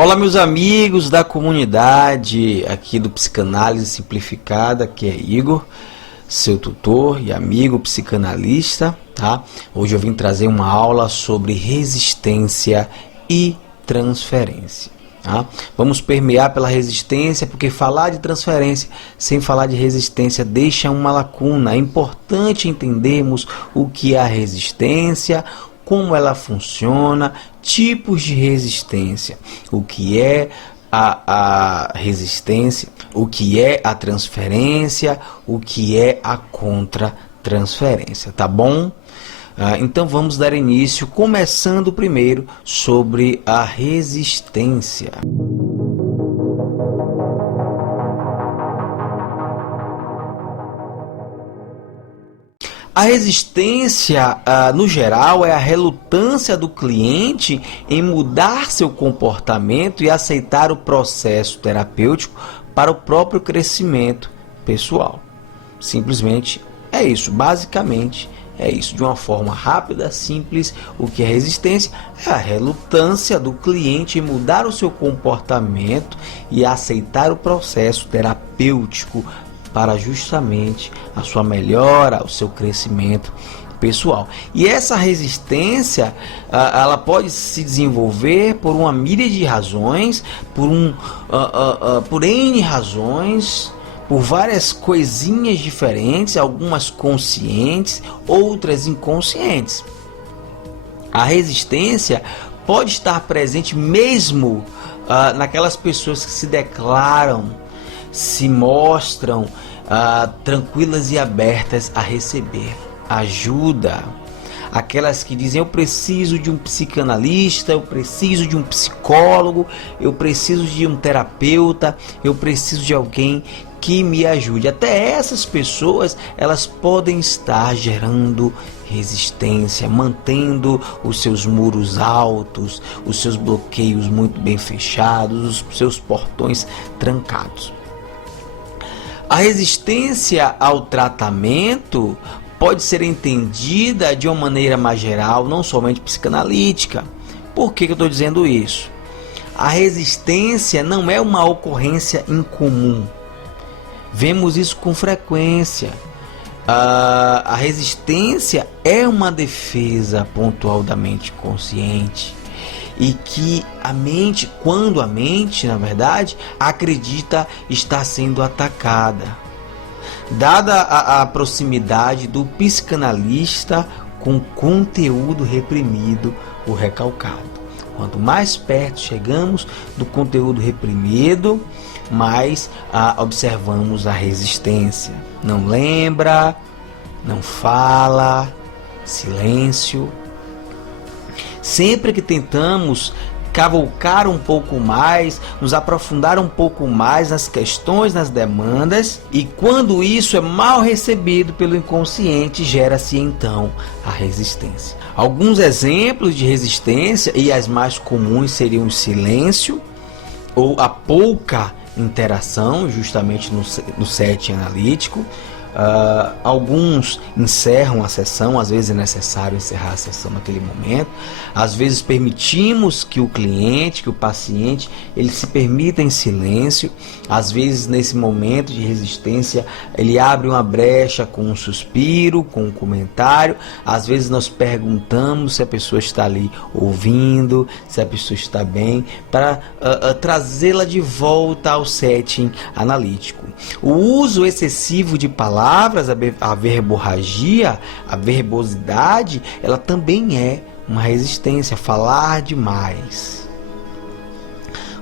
Olá, meus amigos da comunidade aqui do Psicanálise Simplificada, que é Igor, seu tutor e amigo psicanalista, tá? Hoje eu vim trazer uma aula sobre resistência e transferência, tá? Vamos permear pela resistência, porque falar de transferência sem falar de resistência deixa uma lacuna. É importante entendermos o que é a resistência, como ela funciona, tipos de resistência, o que é a resistência, o que é a transferência, o que é a contra-transferência, tá bom? Então vamos dar início, começando primeiro sobre a resistência. A resistência, no geral, é a relutância do cliente em mudar seu comportamento e aceitar o processo terapêutico para o próprio crescimento pessoal. Simplesmente é isso, basicamente é isso. De uma forma rápida, simples, o que é resistência é a relutância do cliente em mudar o seu comportamento e aceitar o processo terapêutico para justamente a sua melhora, o seu crescimento pessoal. E essa resistência, ela pode se desenvolver por uma míria de razões, por N razões, por várias coisinhas diferentes, algumas conscientes, outras inconscientes. A resistência pode estar presente mesmo naquelas pessoas que se declaram, se mostram tranquilas e abertas a receber ajuda. Aquelas que dizem: eu preciso de um psicanalista, eu preciso de um psicólogo, eu preciso de um terapeuta, eu preciso de alguém que me ajude. Até essas pessoas, elas podem estar gerando resistência, mantendo os seus muros altos, os seus bloqueios muito bem fechados, os seus portões trancados. A resistência ao tratamento pode ser entendida de uma maneira mais geral, não somente psicanalítica. Por que eu estou dizendo isso? A resistência não é uma ocorrência incomum. Vemos isso com frequência. A resistência é uma defesa pontual da mente consciente. E que a mente, quando a mente, na verdade, acredita estar sendo atacada. Dada a proximidade do psicanalista com conteúdo reprimido ou recalcado. Quanto mais perto chegamos do conteúdo reprimido, mais observamos a resistência. Não lembra, não fala, silêncio. Sempre que tentamos cavalcar um pouco mais, nos aprofundar um pouco mais nas questões, nas demandas, e quando isso é mal recebido pelo inconsciente, gera-se então a resistência. Alguns exemplos de resistência, e as mais comuns, seriam o silêncio ou a pouca interação, justamente no setting analítico. Alguns encerram a sessão, às vezes é necessário encerrar a sessão naquele momento. Às vezes permitimos que o cliente, que o paciente, ele se permita em silêncio. Às vezes nesse momento de resistência ele abre uma brecha com um suspiro, com um comentário. Às vezes nós perguntamos se a pessoa está ali ouvindo, se a pessoa está bem, para trazê-la de volta ao setting analítico. O uso excessivo de palavras, a verborragia, a verbosidade, ela também é uma resistência. Falar demais,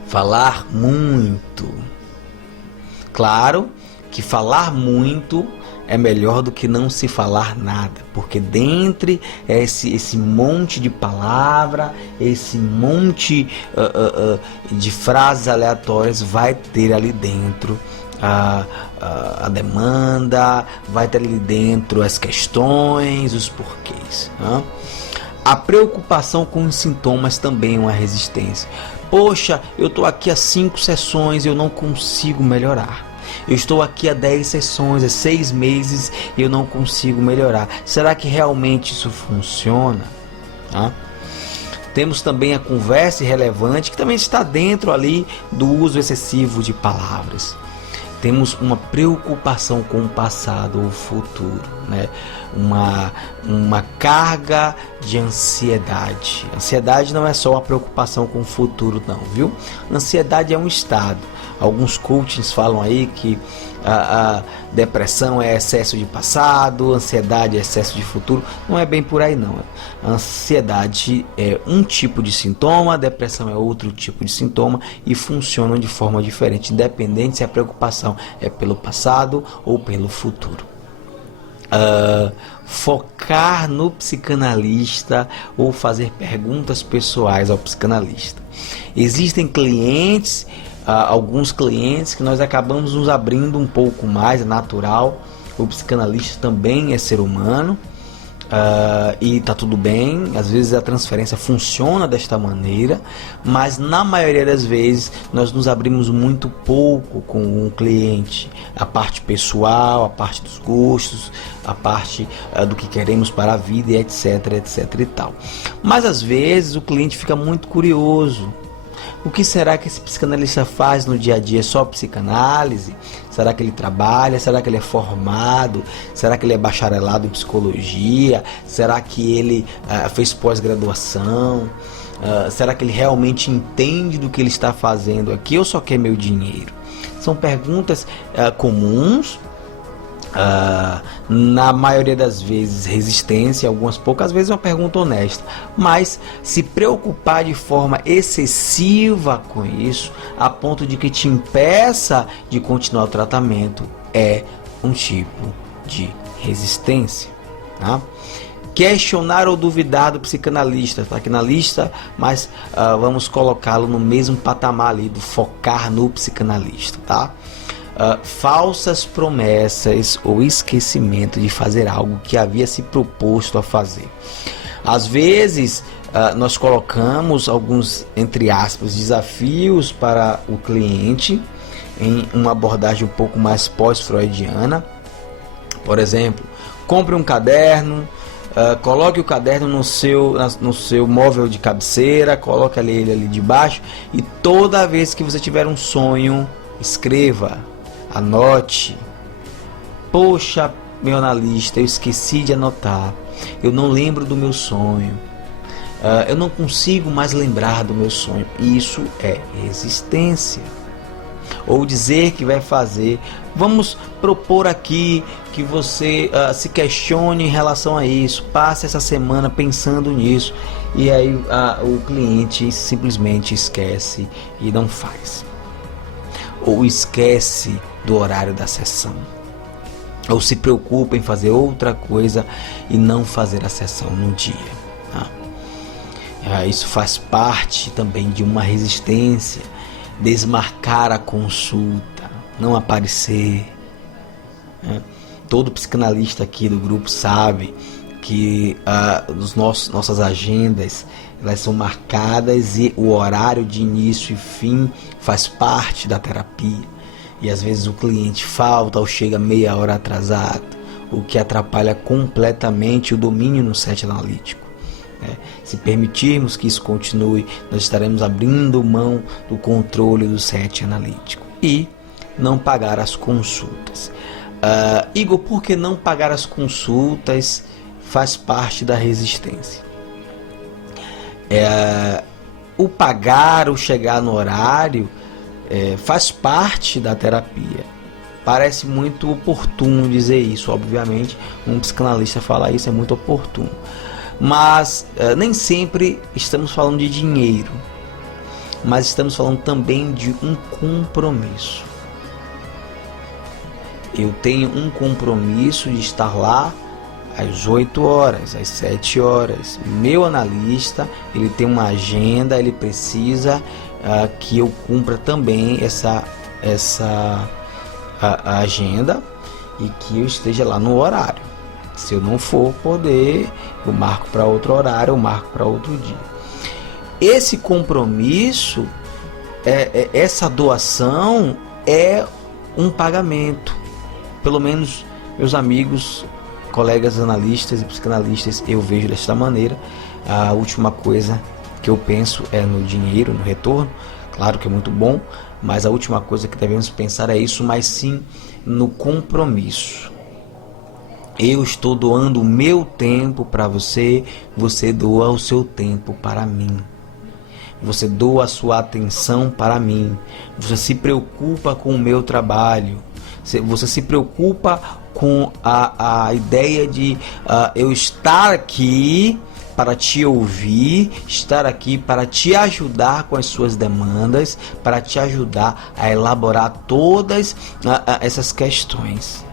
falar muito. Claro que falar muito é melhor do que não se falar nada, porque dentre esse monte de palavra, esse monte de frases aleatórias, vai ter ali dentro a demanda, vai ter ali dentro as questões, os porquês, né? A preocupação com os sintomas também é uma resistência. Poxa, eu estou aqui há 5 sessões e eu não consigo melhorar. Eu estou aqui há 10 sessões, há 6 meses e eu não consigo melhorar. Será que realmente isso funciona? Temos também a conversa irrelevante, que também está dentro ali do uso excessivo de palavras. Temos uma preocupação com o passado ou o futuro, né? Uma carga de ansiedade. Ansiedade não é só uma preocupação com o futuro, não, viu? Ansiedade é um estado. Alguns coachings falam aí que a depressão é excesso de passado, ansiedade é excesso de futuro. Não é bem por aí, não. A ansiedade é um tipo de sintoma, a depressão é outro tipo de sintoma e funcionam de forma diferente, independente se a preocupação é pelo passado ou pelo futuro. Focar no psicanalista ou fazer perguntas pessoais ao psicanalista. Existem clientes, alguns clientes que nós acabamos nos abrindo um pouco mais, é natural. O psicanalista também é ser humano, e tá tudo bem. Às vezes a transferência funciona desta maneira, mas na maioria das vezes nós nos abrimos muito pouco com o cliente. A parte pessoal, a parte dos gostos, a parte do que queremos para a vida, e etc, etc e tal. Mas às vezes o cliente fica muito curioso. O que será que esse psicanalista faz no dia a dia? Só psicanálise? Será que ele trabalha? Será que ele é formado? Será que ele é bacharelado em psicologia? Será que ele fez pós-graduação? Será que ele realmente entende do que ele está fazendo aqui ou só quer meu dinheiro? São perguntas comuns. Na maioria das vezes resistência, algumas poucas vezes uma pergunta honesta, mas se preocupar de forma excessiva com isso, a ponto de que te impeça de continuar o tratamento, é um tipo de resistência, tá? Questionar ou duvidar do psicanalista, está aqui na lista, mas vamos colocá-lo no mesmo patamar ali do focar no psicanalista, tá? Falsas promessas ou esquecimento de fazer algo que havia se proposto a fazer. Às vezes nós colocamos alguns, entre aspas, desafios para o cliente em uma abordagem um pouco mais pós-freudiana. Por exemplo, compre um caderno, coloque o caderno no seu móvel de cabeceira, coloque ele ali debaixo, e toda vez que você tiver um sonho, escreva. Anote. Poxa, meu analista, eu esqueci de anotar. Eu não lembro do meu sonho. Eu não consigo mais lembrar do meu sonho. Isso é resistência. Ou dizer que vai fazer. Vamos propor aqui que você se questione em relação a isso. Passe essa semana pensando nisso. E aí o cliente simplesmente esquece e não faz. Ou esquece do horário da sessão, ou se preocupa em fazer outra coisa e não fazer a sessão no dia, tá? Isso faz parte também de uma resistência. Desmarcar a consulta, não aparecer, né? Todo psicanalista aqui do grupo sabe que nossas agendas, elas são marcadas e o horário de início e fim faz parte da terapia. E às vezes o cliente falta ou chega meia hora atrasado, o que atrapalha completamente o domínio no set analítico, né? Se permitirmos que isso continue, nós estaremos abrindo mão do controle do set analítico. E não pagar as consultas. Igor, por que não pagar as consultas faz parte da resistência? O pagar, o chegar no horário, faz parte da terapia. Parece muito oportuno dizer isso, obviamente, um psicanalista falar isso é muito oportuno, mas nem sempre estamos falando de dinheiro, mas estamos falando também de um compromisso. Eu tenho um compromisso de estar lá às 8 horas, às 7 horas. Meu analista, ele tem uma agenda, ele precisa que eu cumpra também essa agenda e que eu esteja lá no horário. Se eu não for poder, eu marco para outro horário, eu marco para outro dia. Esse compromisso, essa doação é um pagamento. Pelo menos meus amigos, colegas analistas e psicanalistas, eu vejo desta maneira. A última coisa que eu penso é no dinheiro, no retorno. Claro que é muito bom, mas a última coisa que devemos pensar é isso, mas sim no compromisso. Eu estou doando o meu tempo para você, você doa o seu tempo para mim. Você doa a sua atenção para mim. Você se preocupa com o meu trabalho. Você se preocupa com a ideia de eu estar aqui para te ouvir, estar aqui para te ajudar com as suas demandas, para te ajudar a elaborar todas essas questões.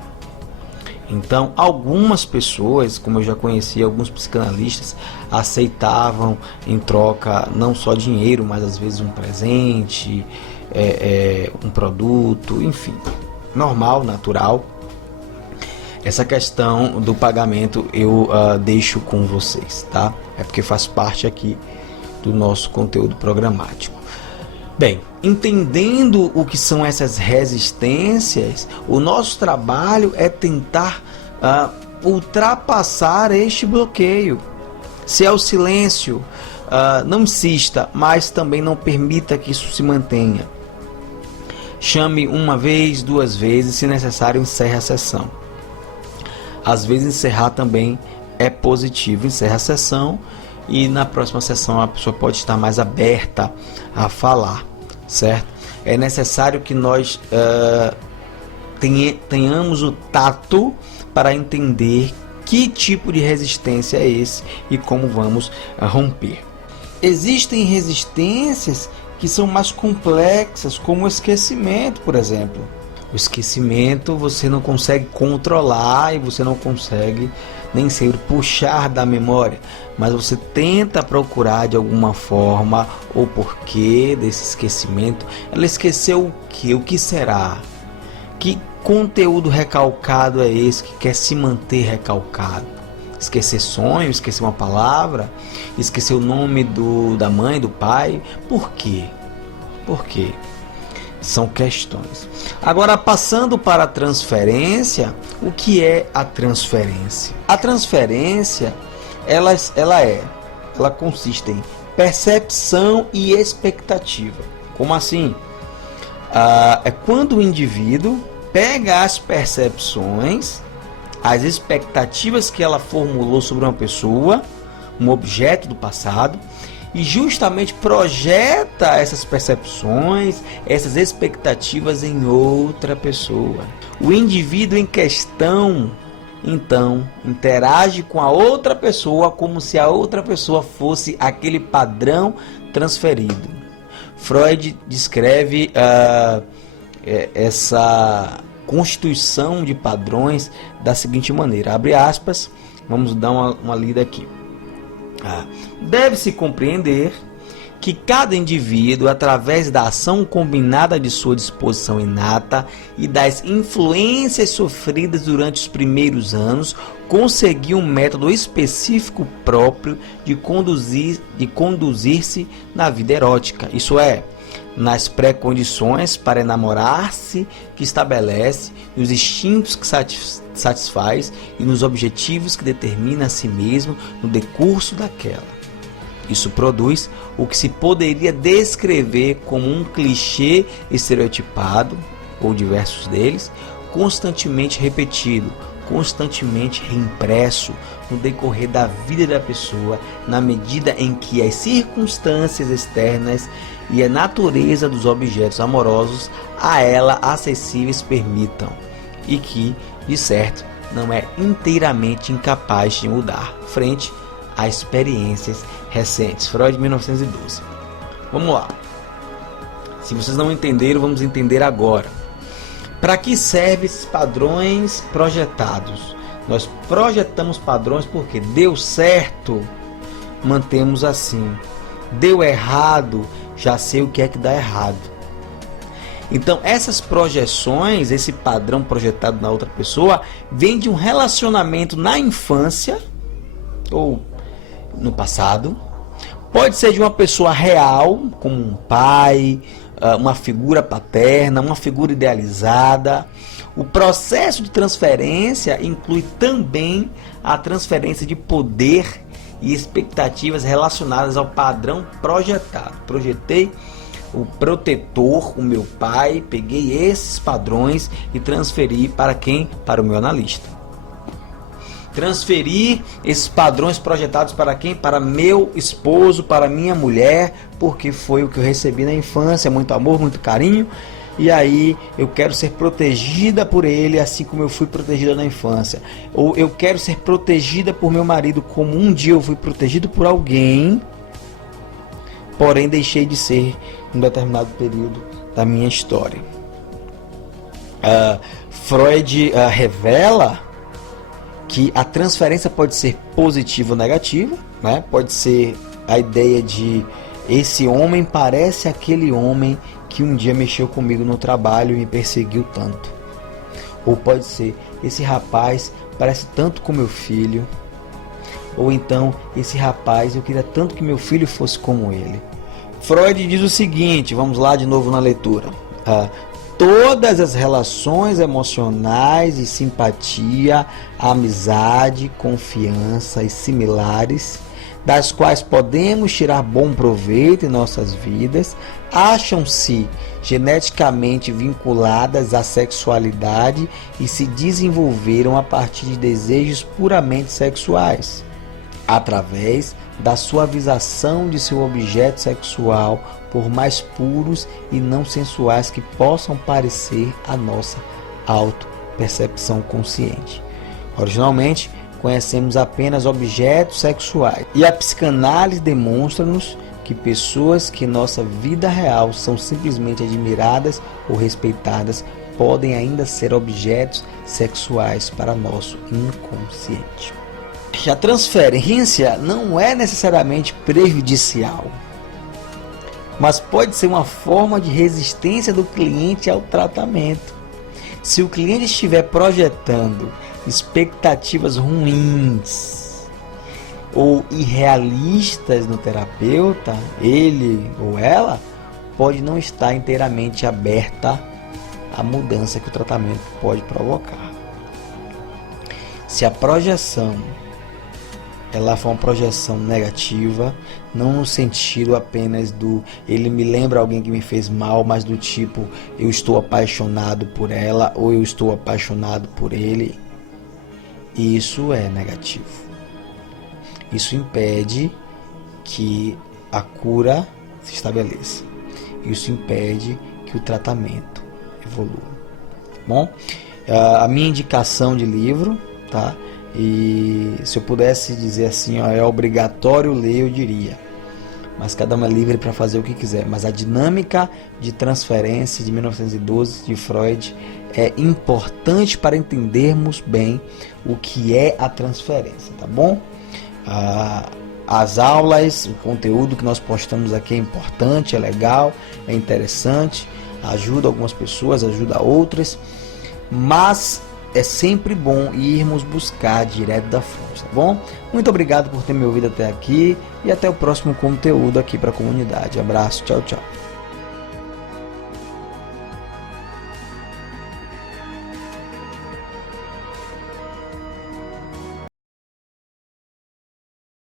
Então, algumas pessoas, como eu já conheci, alguns psicanalistas, aceitavam em troca não só dinheiro, mas às vezes um presente, um produto, enfim, normal, natural. Essa questão do pagamento eu deixo com vocês, tá? É porque faz parte aqui do nosso conteúdo programático. Bem, entendendo o que são essas resistências, o nosso trabalho é tentar ultrapassar este bloqueio. Se é o silêncio, não insista, mas também não permita que isso se mantenha. Chame uma vez, duas vezes, se necessário, encerre a sessão. Às vezes encerrar também é positivo, encerra a sessão e na próxima sessão a pessoa pode estar mais aberta a falar, certo? É necessário que nós tenhamos o tato para entender que tipo de resistência é esse e como vamos romper. Existem resistências que são mais complexas, como o esquecimento, por exemplo. O esquecimento você não consegue controlar e você não consegue nem sempre puxar da memória, mas você tenta procurar de alguma forma o porquê desse esquecimento. Ela esqueceu o que? O que será? Que conteúdo recalcado é esse que quer se manter recalcado? Esquecer sonho, esquecer uma palavra, esquecer o nome da mãe, do pai. Por quê? Por quê? São questões. Agora, passando para a transferência, o que é a transferência? A transferência, ela consiste em percepção e expectativa. Como assim? É quando o indivíduo pega as percepções, as expectativas que ela formulou sobre uma pessoa, um objeto do passado, e justamente projeta essas percepções, essas expectativas em outra pessoa. O indivíduo em questão, então, interage com a outra pessoa como se a outra pessoa fosse aquele padrão transferido. Freud descreve essa constituição de padrões da seguinte maneira, abre aspas, vamos dar uma lida aqui. Deve-se compreender que cada indivíduo, através da ação combinada de sua disposição inata e das influências sofridas durante os primeiros anos, conseguiu um método específico próprio de conduzir-se na vida erótica, isso é, nas pré-condições para enamorar-se que estabelece, nos instintos que satisfaz e nos objetivos que determina a si mesmo no decurso daquela. Isso produz o que se poderia descrever como um clichê estereotipado, ou diversos deles, constantemente repetido, constantemente reimpresso no decorrer da vida da pessoa, na medida em que as circunstâncias externas e a natureza dos objetos amorosos a ela acessíveis permitam, e que, de certo, não é inteiramente incapaz de mudar frente a experiências recentes. Freud, 1912. Vamos lá. Se vocês não entenderam, vamos entender agora. Para que servem esses padrões projetados? Nós projetamos padrões porque deu certo, mantemos assim. Deu errado, já sei o que é que dá errado. Então, essas projeções, esse padrão projetado na outra pessoa, vem de um relacionamento na infância ou no passado. Pode ser de uma pessoa real, como um pai, uma figura paterna, uma figura idealizada. O processo de transferência inclui também a transferência de poder e expectativas relacionadas ao padrão projetado. Projetei o protetor, o meu pai, peguei esses padrões e transferi para quem? Para o meu analista. Transferir esses padrões projetados para quem? Para meu esposo, para minha mulher, porque foi o que eu recebi na infância, muito amor, muito carinho, e aí eu quero ser protegida por ele, assim como eu fui protegida na infância. Ou eu quero ser protegida por meu marido, como um dia eu fui protegido por alguém, porém deixei de ser em um determinado período da minha história. Freud revela que a transferência pode ser positiva ou negativa, né? Pode ser a ideia de esse homem parece aquele homem que um dia mexeu comigo no trabalho e me perseguiu tanto. Ou pode ser esse rapaz parece tanto com meu filho. Ou então esse rapaz, eu queria tanto que meu filho fosse como ele. Freud diz o seguinte, vamos lá de novo na leitura. Todas as relações emocionais e simpatia, amizade, confiança e similares, das quais podemos tirar bom proveito em nossas vidas, acham-se geneticamente vinculadas à sexualidade e se desenvolveram a partir de desejos puramente sexuais, através da suavização de seu objeto sexual, por mais puros e não sensuais que possam parecer a nossa autopercepção consciente. Originalmente, conhecemos apenas objetos sexuais, e a psicanálise demonstra-nos que pessoas que em nossa vida real são simplesmente admiradas ou respeitadas podem ainda ser objetos sexuais para nosso inconsciente. A transferência não é necessariamente prejudicial, mas pode ser uma forma de resistência do cliente ao tratamento. Se o cliente estiver projetando expectativas ruins ou irrealistas no terapeuta, ele ou ela pode não estar inteiramente aberta à mudança que o tratamento pode provocar. Se a projeção ela foi uma projeção negativa, não no sentido apenas do ele me lembra alguém que me fez mal, mas do tipo eu estou apaixonado por ela ou eu estou apaixonado por ele. Isso é negativo. Isso impede que a cura se estabeleça. Isso impede que o tratamento evolua. Bom, a minha indicação de livro, tá? E se eu pudesse dizer assim, ó, é obrigatório ler, eu diria. Mas cada um é livre para fazer o que quiser. Mas a dinâmica de transferência de 1912 de Freud é importante para entendermos bem o que é a transferência, tá bom? As aulas, o conteúdo que nós postamos aqui é importante, é legal, é interessante, ajuda algumas pessoas, ajuda outras, mas é sempre bom irmos buscar direto da fonte, tá bom? Muito obrigado por ter me ouvido até aqui e até o próximo conteúdo aqui para a comunidade. Abraço, tchau, tchau.